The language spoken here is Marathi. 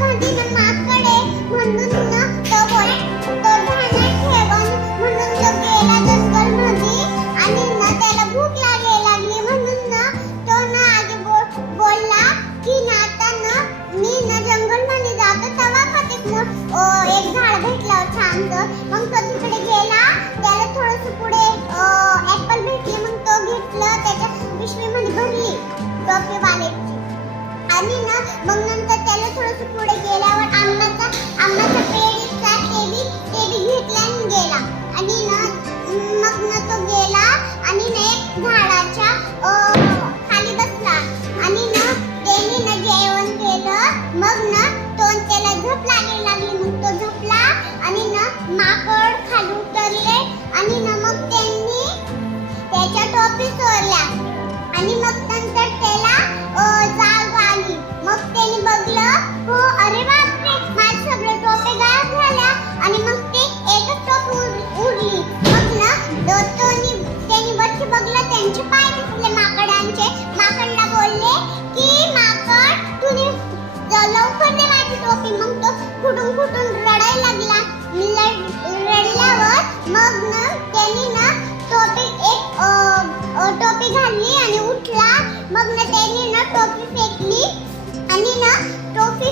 मध्ये ना माकडे म्हणून ना तो धान्य ठेवून म्हणून तो गेला जंगल मध्ये आणि ना त्याला भूक लागली म्हणून ना तो ना आगे बोलला की ना आता ना मी ना जंगल मध्ये जातो तेव्हा एक झाड भेटलं छानसं मग तो तिकडे गेला त्याला थोडंसं पुढे ऍपल भेटले मग तो घेतलं त्याच्या पिशवीमध्ये भरली टोपीवाल्याची आणि ना मग नंतर त्याला थोडंसं पुढे गेल्यावर आंब्याचा पेरूचा ते बी घेतला आणि गेला आणि ना मग ना तो गेला आणि ना एक झाडाच्या खाली बसला आणि ना त्याने ना जेवण केलं मग ना त्याला झोप लागली मग तो झोपला आणि ना माकड खाली उतरले आणि ना मग त्यांनी त्याच्या टोपी चोरल्या आणि मग नंतर त्याला जाग आली मग त्याने बघलं हो अरे बापरे माझे सगळे टोपे गायब झाल्या आणि मग ते एकच टोपी उरली मग ना त्यांनी वरती बघलं त्यांचे पाय दिसले माकडला बोलले की माकड तुने लवकर दे माझी टोपी मग तो कुठून रडायला लागला रडल्यावर मग ना त्यांनी ना टोपी घालली आणि उठला मग ना त्यांनी ना टोपी फेकली आणि ना टोपी